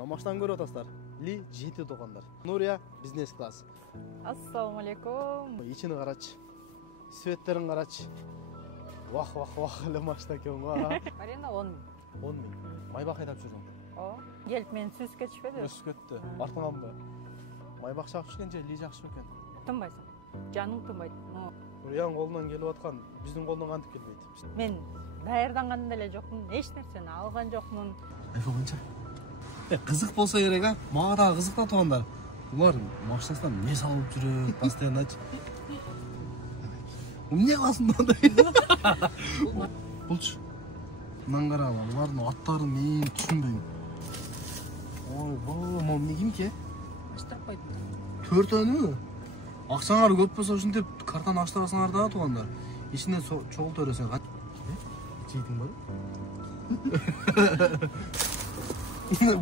Намаштан көріп атасыздар. Ли жеті тоқандар. Нурия бизнес класс. Ассаламу алейкум. Ичini қарач. Светтерін қарач. Вах ілі машта екен ғой. Арена 10 10 мың. Майбақ айдап жүрдің. Келіп мен сөз кетішпеді. Өсіп кетті. Артыңан ба? Майбақ жақсы жүргенше ли жақсы екен. Тынбайсың. Жаның тынбайды. Нурияның қолынан келіп атқан, біздің қолынан қантып келмейді. Мен даярданған деле жоқпын. Еш нәрсені алған жоқпын. Айфон қанша? Қызық болса керек, а? Маған да қызық та туғандар. Бұлар машинасынан не салып жүріп, постоянно ач. Не қыласың ондай? Бұлшы. Мынан қара, бұлардың аттарын мен түсінбеймін. Ой, бұл не кім ке? Аштырып қойдым. 4 әні? Ақсаңар көп болса үшін деп картаны аштырасыңар да туғандар. Ішінен чоғыл төресен қат. Жейтін бар?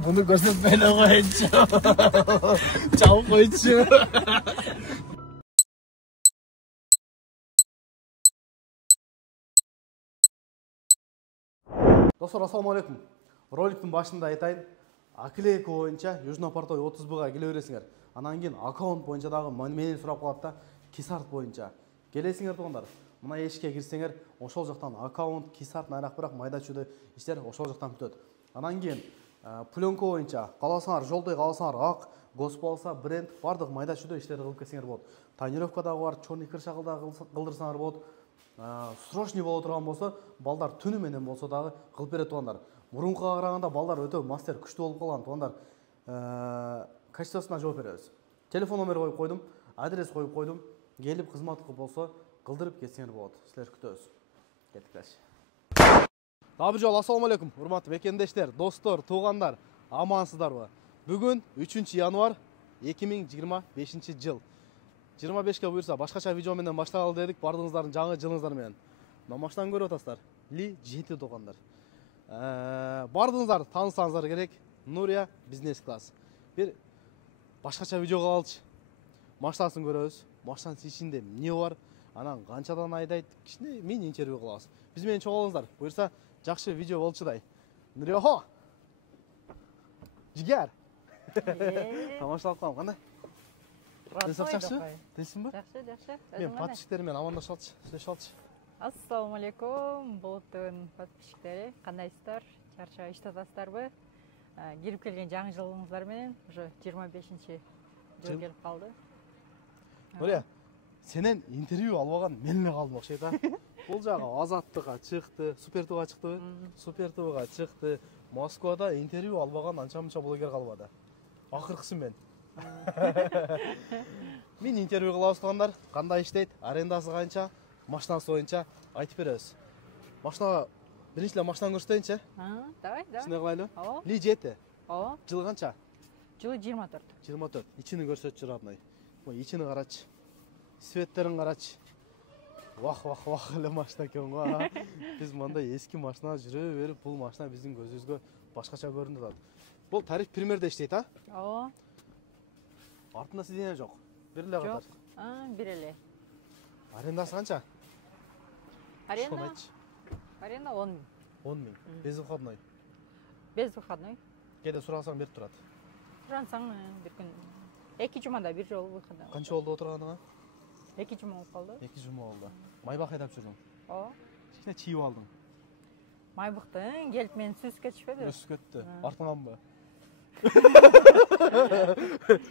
Bunu görsetmeyle koyacağım. Çabuk koyacağım. Достар, ассалаумағалейкум. Роликтің башында айтайын. Акилейко бойынша Южный Портой 30-ға келе бересіңер. Анан кейін аккаунт бойынша дағы менен сұрап қалады да Кисарт бойынша. Келесіңер туғандар. Мына ешке кірсеңер, ошол жақтан аккаунт, Кисарт найрақ бірақ майда чуды іштер ошол жақтан күтөт. Анан кейін пленка бойынша қаласыңар, жолдай қаласыңар, ақ, госполса, бренд, бардық майда чуды іштер қылып кесіңер болды. Тонировкадағы бар, чорный крышақылда қылдырсаңар болды. Срочный боло тұрған болса, балдар түні менен болса дағы қылып берет туғандар. Мұрынға қарағанда балдар өте мастер күшті болып қалған туғандар. Качествосына жооп беребиз. Телефон номер қойып қойдым, адрес қойып қойдым. Келіп қызмат қылып болса, қылдырып кетсеңер болады. Сіздер күтөбүз. Кеттік дальше. Дабы жол, ассалаумағалейкум. Урматтуу бекендештер, достор, туғандар, амансыздарбы? Бүгін 3 январ 2025 жыл. 25-ке бұйырса, башқаша видео менен баштағалы дедік, бардыңыздардың жаңы жылыңыздар менен. Намаштан көріп атасыздар. Ли жеті тоқандар. Бардыңыздар, танысаңыздар керек. Нурия бизнес класс. Bir башқаша видео қалалчы. Маштасын көрөбүз. Маштанын ішінде не бар? Анан қаншадан айдайды? Кішіне мен интервью қылабыз. Біз менен чоғалыңыздар. Бұйырса, жақсы видео болчудай. Нурия, хо! Жігер! Тамашалап қалам, қандай? Денсаулық жақсы? Дейсің ба? Жақсы. Мен подписчиктермен амандашалчы, сөйлешалчы. Ассаламу алейкум. Болуттун подписчиктери, кандайсыздар? Чарча иштатасыздарбы? Кирип келген жаңы жылыңыздар менен уже 25-ші жыл келип калды. Нурия, сенен интервью албаган менне калдым окшойт а. Бул жагы Азаттыкка чыкты, Супер ТВга чыктыбы? Супер ТВга чыкты. Москвада интервью албаган анча-мынча блогер калбады. Акыркысы мен. Мен интервью кылабыз тугандар, кандай иштейт, арендасы канча, машинасы боюнча айтып беребиз. Машина биринчилен машинаны көрсөтөйүнчү. Давай. Сине кылайлы? Ооба. Ли жети. Ооба. Жыл канча? Жылы 24. 24. Ичини көрсөтчү родной. Ичини карач. Светтерин карач. Вах ілі машина екен ғой. Біз мындай эски машина жүрө берип, бул машина биздин көзүбүзгө башкача көрүнүп атат. Бул тариф примерде иштейт, а? Ооба. Артында сидене жок. Бир эле катар. Жок. Бир эле. Арендасы канча? Арена 10 мың. 10 мың. Безвыходной. Безвыходной. Кээде сурасаң берип турат. Сурансаң бир күн 2 жумада бир жолу выходной. Канча болду отурганыңа? 2 жума болуп калды. 2 жума болду. Майбак айдап жүрдүң. Ооба. Кичине чийип алдың. Майбыктын келип менин сөз кетишпеди. Өсүп кетти. Артыңан ба?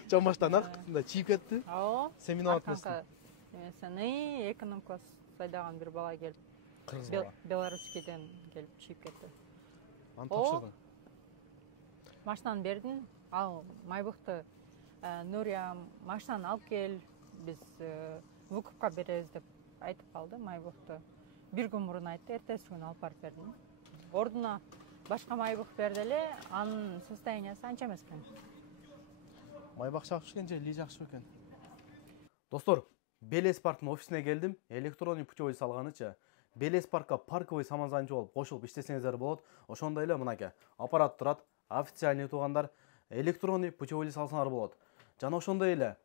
Чамаштан мындай чийип кетти. Ооба. Семинар атмысың. Эмесени эконом класс сайдаган бир бала келип. Кыргыз бала. Белорусскийден келип чийип кетти. Аны тапшырдың. Машинаны бердим. Ал майбыкты Нурия машинаны алып кел, биз выкупка беребиз деп айтып калды майбыкты. Бир күн мурун айтты, эртеси күнү алып барып бердим. Ордуна башка майбык берди эле, анын состояниясы анча эмес экен. Майбак жакшы экенчи, ли жакшы экен. Достор, Белес парктын офисине келдим. Электронный путевой салганычы. Белес паркка парковый самозанчы болуп кошулуп иштесеңиздер болот. Ошондой эле мынаке аппарат турат, официальный тугандар, электронный путевой салсаңар болот. Жана ошондой эле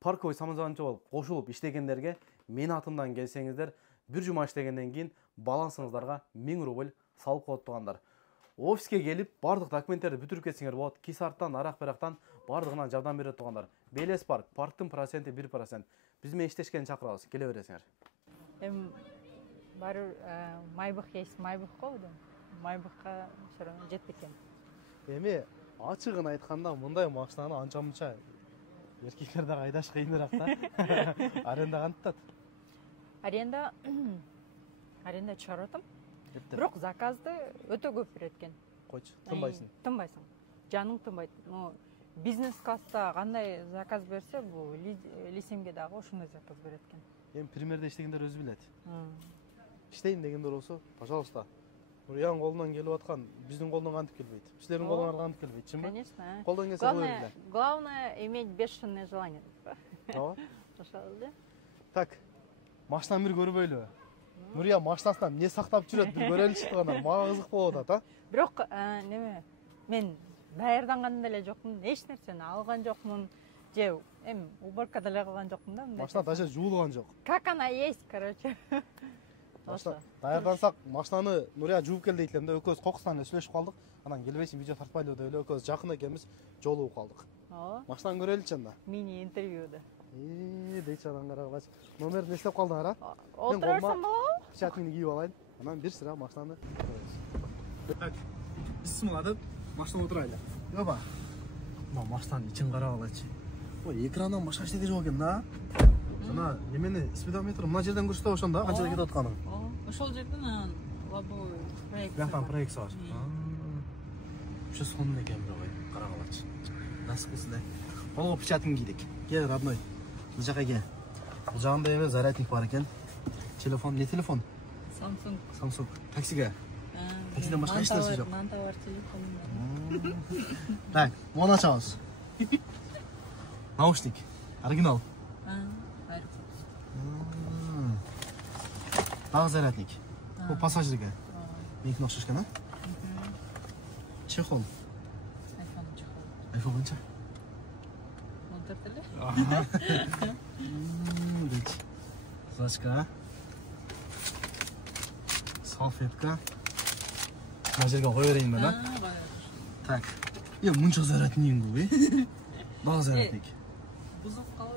парковый самозанчы болуп кошулуп иштегендерге мен атымдан келсеңиздер, бир жума иштегенден кийин балансыңыздарга 1000 рубль салып коет тугандар. офиске келип бардык документтерди бүтүрүп кетсеңер болот. Кисарттан, арак-барактан бардыгынан жардам берет тугандар. Белес парк, парктын проценти 1%. Биз менен иштешкени чакырабыз. Келе бересиңер. Барыр майбых есть, майбых го да. Майбыхка жетти экен. Эми ачыгын айтканда мындай машинаны анча-мынча эркектер дагы айдаш кыйыныраак да. Аренда кантат? Аренда чыгарып атам. Бирок заказды өтө көп берет экен. Койчу, тынбайсың. Тынбайсың. Жаның тынбайт. Бизнес класста кандай заказ берсе, бул лисемге дагы ошондой заказ берет экен. Эми примерде иштегендер өзү билет. Иштейин дегендер болсо, пожалуйста. Нурияның колунан келип аткан, биздин колунан кантип келбейт. Силердин колуңан кантип келбейт, чынбы? Конечно. Колдон келсе кое бериле. Главное иметь бешеное желание. Ооба. Ошол эле. Так. Машинаны бир көрбөйлүбү? Нурия машинасынан эмне сактап жүрөт, бир көрөлүчү тугандар. Мага кызык болуп атат, а? Бирок неме, мен даярданган деле жокмун, эч нерсени алган жокмун. Же эми уборка деле кылган жокмун да. Машина даже жуулган жок. Как она есть, короче. Даярдансак, машинаны Нурия жууп кел дейт элем да, экөөбүз кокусунан эле сүйлөшүп калдык. Анан келбейсиң, видео тартпайлы деп эле экөөбүз жакын экенбиз, жолугуп калдык. Ооба. Машинаны көрөлүчү анда. Мини интервьюда. Дейчи анан карагыч. Номерин эстеп калдыңар, а? Отурарсың болобу? Печатныйны кийип алайын. Анан бир сыра машинаны. Так, бисмилла деп машинага отурайлы. Йоба. Мына машинанын ичин карап алайчы. Ой, экрандан башка эчтеке жок экен да. Жана немени спидометр мына жерден көрсөтөбү ошондо, канчада кетип атканын. Ошол жерден анан лобовой проекция. Бияктан проекция бар. Ошо сонун экен бирок, карап алайчы. Насып кылсын. Колго печатын кийдик. Кел, родной. Бул жака кел. Бул жагында эме зарядник бар экен. Телефон, не телефон? Samsung. Таксиге. Таксиден башка эч нерсе жок. Мантовар телефон. Так, муну ачабыз. Наушник. Оригинал. Дагы зарядник. Бул пассажирге. Меникине окшош экен, а? Чехол. Айфон канча? 14 эле. Зачка. Салфетка. Мына жерге кое берейин мен, а? Так. Мынча зарядник бул, Дагы зарядник. Бузуп кала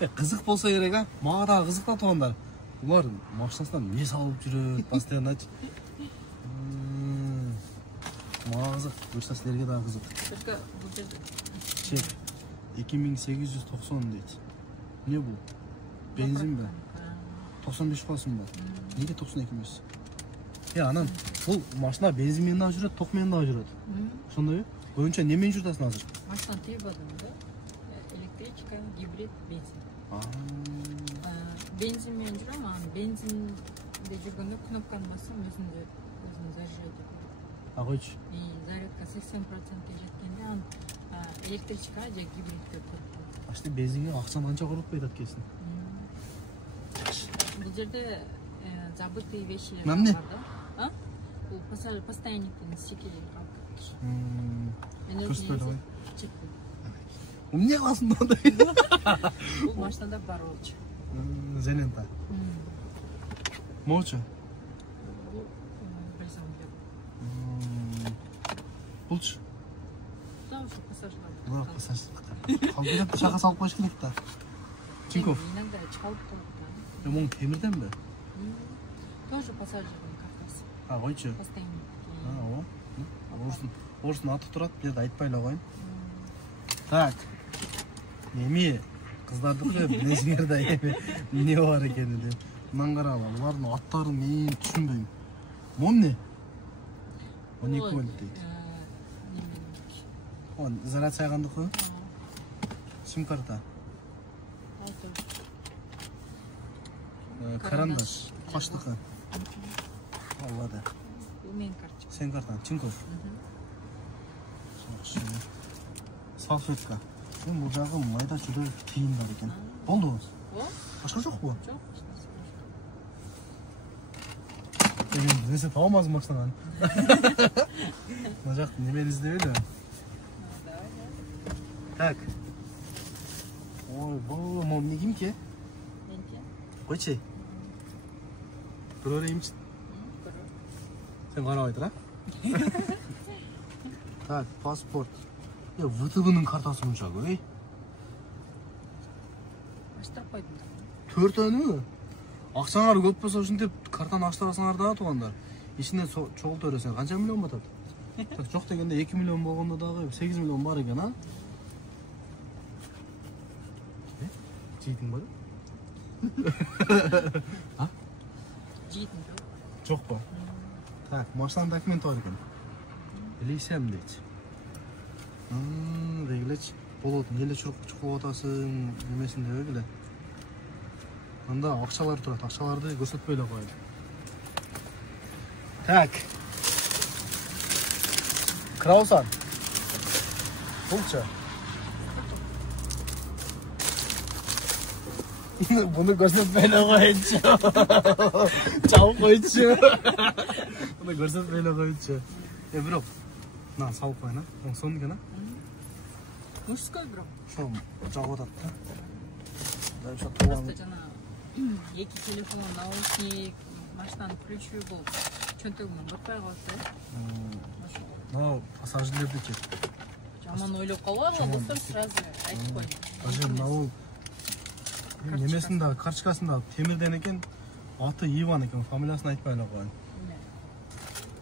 берет. Кызык болсо керек, а? Мага дагы кызык да тугандар. Булар машинасынан эмне салып жүрөт, постоянно. Мага кызык, буюрса силерге дагы кызык. Только бул жерде Чек. 2890 дейт. Не бул? Бензинби? 95 басым бар. Неге 92 эмес? Анан бул машина бензин менен дагы жүрөт, ток менен дагы жүрөт. Ошондойбу? Көбүнчө не менен жүрөт азыр? Машина 3 бадым да. Электричка, гибрид, бензин. Бензин менен жүрөм, анан бензинде жүргөндө кнопканы бассам өзүн заряжать этет. Койчу. И зарядка 80%ге жеткенде анан электричка же гибридке көрүп. Ашты бензинге акчаны анча коротпойт экенсиң. Бул жерде забытые вещи бар да? Бул постоянниктин стикери калып кетти. Көрсөтпөйдү ой. Чекти. Эмне кыласың мындай? Бул машинада бар болчу. Зелента. Молчу. Бул билсем жок. Булчу. Там ушу пассажирлар. Пассажирлыкка. Калдырып жака салып коюш керек да. Чинков. Иногда чалып коет да. Муну темирденби? Тоже пассажирдин картасы. Койчу. Постоянно. Ооба. Орустун аты турат, бул жерде айтпай эле коеюн. Так. Эми кыздардыкы билесиңер да эми эмне бар экенин деп. Мындан карагыла, булардын аттарын мен түшүнбөйм. Момне? 12 вольт дейт. Заряд сайгандыкы? Сим карта. Карандаш. Каштыкы. Аллада. Бул менин карточка. Сен картаң, Чинков. Салфетка. Бул жагы майда чүйдө тыйын бар экен. Болду. Башка жокпу? Жок. Нерсе таба алмадым машинаны. Мына жакты немени издебейли? Так. Ой, бул эмне кимки? Меники. Койчу. Көрөрөйүмчү. Сен карабай тур, а? Так, паспорт. ВТБ'нің картасы мұнша көй. Аштырып қойдым. 4 әні? Ақшаңар көп болса үшін деп картаны аштырасыңар да туғандар. Ішіне чоғыл төресен қанша миллион батады? Жоқ дегенде 2 миллион болғанда дағы 8 миллион бар екен, а? Жейтін ба? А? Жейтін ба? Жоқ па? Так, машинаның документі бар екен. Білесем дейді. Дегілеч, болатын, елі чұқыл отасың, немесінде өгілі. Анда ақшалар тұрады, ақшаларды көрсетпейлі қойды. Так. Краусан. Бұлча. Бұны көрсетпейлі қойдшы. Чауып қойдшы. Бұны көрсетпейлі қойдшы. Бирок, на, салып қойын, а? Оның соны екен, а? Мужской бирок. Шо, жауып отады, да? Просто жана эки телефон, наушник, машинаның ключі болып, чөнтөгүмөн батпай калат, Мынау пассажирлерді чек. Жаман ойлоп калбайбы, болсо сразу айтып койдум. Ажы, мынау немесінде, карточкасында темірден екен, аты Иван екен, фамилиясын айтпайлы қойын.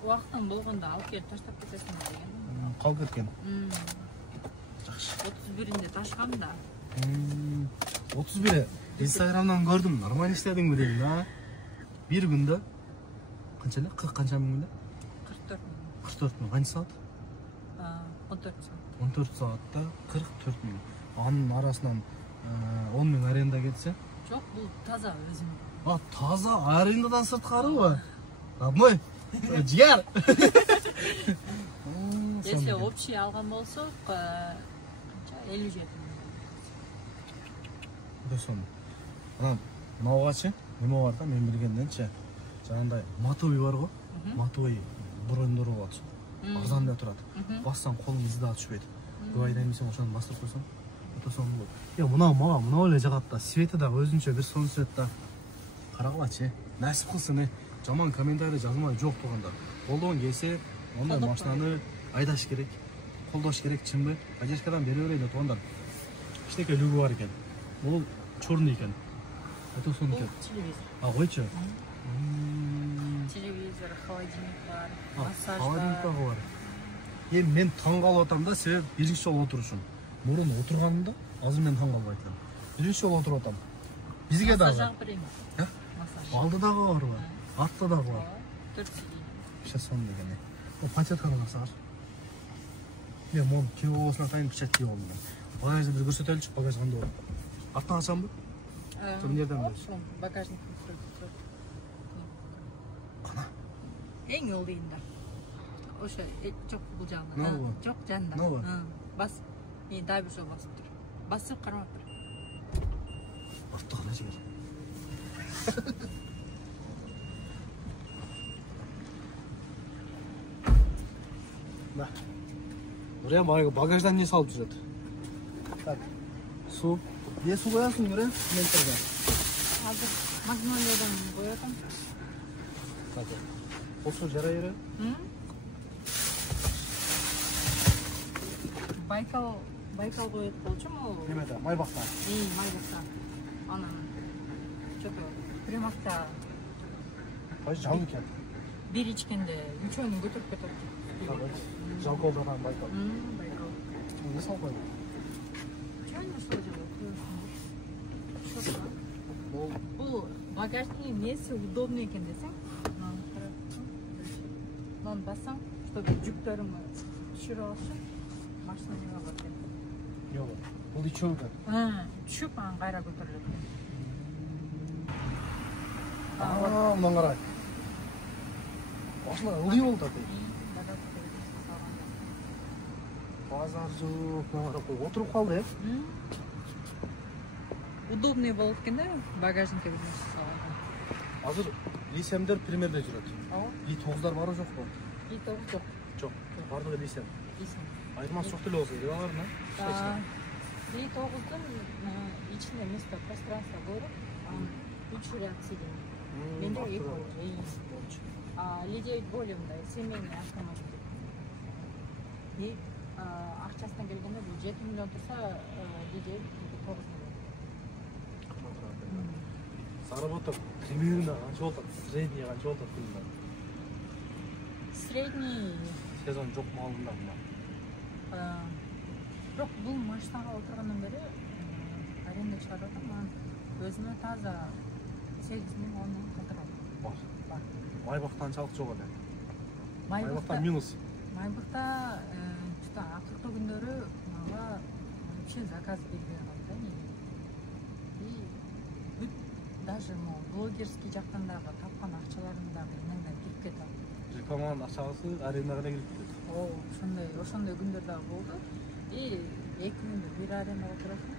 Уақытың болгондо алып келип таштап кетесиң деген. Қалып кеткен. Жакшы. 31-inde ташкам да. 31-і Инстаграмнан көрдім, нормально істедің бі дедің, а? Bir günde, қанша 40 қанша мың күнде? 44 мың. 44 мың, қанша саат? 14 саат. 14 саатта 44 мың. Анын арасынан 10 мың аренда кетсе? Жоқ, бұл таза өзім. Таза арендадан сыртқары ба? Родной, жігер! Если общий алған болсақ, 57 мың. Соны. Мынауға ше, неме бар да, мен білгенден ше, жаңағындай матовый бар ғой, матовый бұрындыру болады. Арзанда тұрады. Бассан қолың ізді атышпайды. Көп айдан бесен ошаны бастырып қойсам, өте соны болады. Мынау маған, мынау өле жағады да, светі да өзінше бір соны свет да. Қарағыла ше, нәсіп қылсын, жаман комментарий жазмай жоқ туғандар. Қолдауын келсе, ондай машинаны айдаш керек, қолдаш керек, чынбы. Ажешкадан бері өрейді туғандар. Іштеке люгі бар екен. Ол черный екен. Это сон екен. Телевизор. Қойшы? Телевизор, холодильник бар, массаж Холодильник бар. Мен таңғалып отам да, себеп бірінші жол отырышым. Бұрын отырғанымда, азыр мен таңғалбайтын. Бірінші жол отырып отам. Бізге дағы. Массаж беремін. Алдыдағы бар ба? Артыдағы бар. 4 сиденье. Сейчас сон деген. О, панчатканы сағар. Мен оны кеу болысына тайын пішат кеу олды. Багажды бір көрсетеліші, багаж қанды бар. Артынан ашам ба? Түрінерден бі? Багажник. Қана? Ең ол дейінді. Оша, жоқ бұл жағында. Нау ба? Жоқ, жанында. Нау ба? Бас, мен дай бір жол басып тұр. Басып қармап тұр. Артты қана жігер. Да. Нұрия багаждан не салып жүреді? Так, су. Не су қоясың, Нұрия? Ментерден. Азыр магнолиядан қоятын. Так, ол су жара ері? Байкал қоят болчу му? Немеді, Майбақта. Майбақта. Анан, что-то примақта. Қойшы жал екен. Bir içkende, üçünü götürüp götürüp. Жалқолдаған Байкал. Байкал. Не сал қойды? Чайны что делать? Бұл багажный несі удобный екен десең. Мынаны бассаң, чтобы жүктерімі түсіре алсын, машинаға бақен. Жоқ, бұл ичеуді. Түсіп, қайра көтіріледі. Мұнан қарай. Машина ұлы болды аты. Базар жоқ, отырып қалды, Удобный болып екен да, багажникке бір нәрсе салған. Азыр лисемдер примерде жүреді. И9-дар бары жоқ па? И9 жоқ. Жоқ, бардығы лисем. Лисем. Айырмасы жоқ деле болса, аларына? И9'дың içinde место пространство көріп, 3 ряд сиденье. Менде 2 болды. Лидия более мындай семейный автомобиль. И акчасына келгенде бул 7 миллион турса, Лидия 9 миллион. Заработок примерно қанша болот? Средний қанша болот күнүнө? Средний Сезон жоқ малында мына. Бирок бул машинага отургандан бери аренда чыгарып атам, анан өзүмө таза 8 миң 10 миң калтырам. Бар. Майбактан чалык жок эле. Майбактан минус. Майбакта juda акыркы күндөрү мага вообще заказ бербей калат да. И даже блогерский жактан дагы тапкан акчаларым дагы иногда кирип кетет. Рекламанын акчасы арендага кирип кетет. Ошондой күндөр дагы болду. И 2 күндө бир арендага отурасың.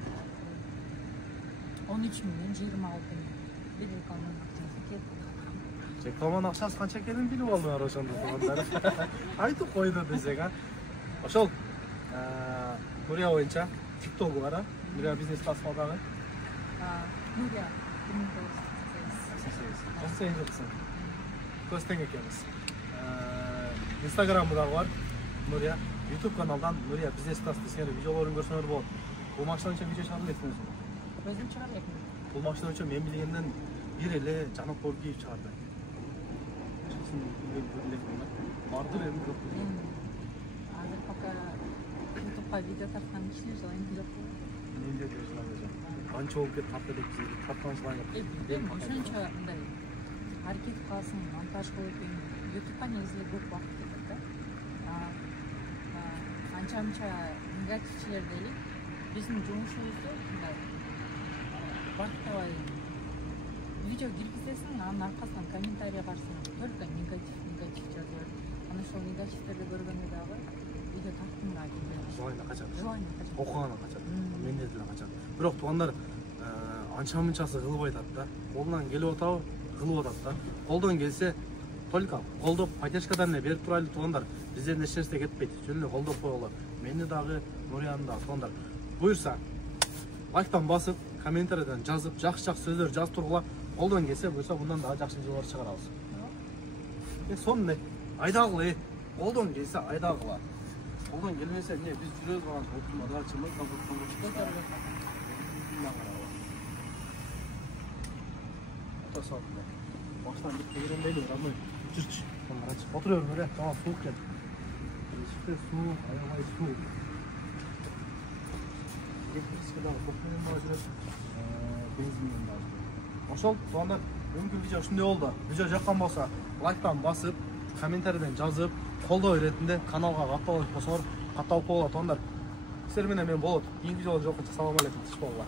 13 миллион 26 миллион. Бир рекламанын акчасы кетти. Рекламанын акчасы канча экенин билип алдыңар ошондо туугандар. Айтып койду десек, Ошол Нурия боюнча TikTok'у бар, Нурия бизнес класс дагы. Нурия. Кандай жоксуң? Көз тең экенбиз. Instagram'ы дагы бар. Нурия YouTube каналдан Нурия бизнес класс десең видеолорун көрсөңөр болот. Бул машинанча видео чыгара элексиңиз. Өзүм чыгара элекмин. Бул машинанча мен билгенден бир эле Жанат Боргиев чыгарды. Бардыр эми жок. Азыр пока YouTube'га видео тарткан киши желанием жок. Менде де желанием. Канча болуп кетип калды деп бизге тарткан желанием. Эми ошончо мындай аракет кыласың, монтаж кылып, YouTube'га негизи көп убакыт кетет да. Анча-мынча негативчилер делип, биздин жумушубузду мындай бактабай видео киргизесиң, анын аркасынан комментарий барсың, только негатив жазылат. Анан ошол негативтерди көргөндө дагы видео тарттымга келген. Желание качат. Желание качат. Окуганы качат. Менде деле качат. Бирок туугандар анча-мынчасы кылбай атат да. Колунан келип атабы, кылып атат да. Колдон келсе только колдоп поддержкадан эле берип турайлы туугандар. Бизден эч нерсе кетпейт. Жөн эле колдоп койгула. Мени дагы, Нурияны дагы туугандар. Буюрса лайктан басып, комментарийден жазып, жакшы-жакшы сөздөр жазып тургула. Колдон келсе, буюрса bundan дагы жакшы видеолор чыгарабыз. Сонун айдагыла, колдон келсе айдагыла. Колдон келмесе, эмне биз жүрөбүз баган отурма дагы чымай калып чыгып. Баштан бит көрөнбөйлү, родной. Жүрчү. Карачы. Отура бер, тамам суук экен. Иште суук, аябай суук. Электричкада токменен дагы жүрөт. Бензинмен дагы. Ошол туугандар, бүгүнкү видео ушундай болду. Видео жаккан болсо, лайктан басып, комментарийден жазып, колдоо иретинде каналга катталып койсоңор, катталып койгула туугандар. Силер менен мен болот. Кийинки жолу жолукканча салам алейкум, тиш болгула.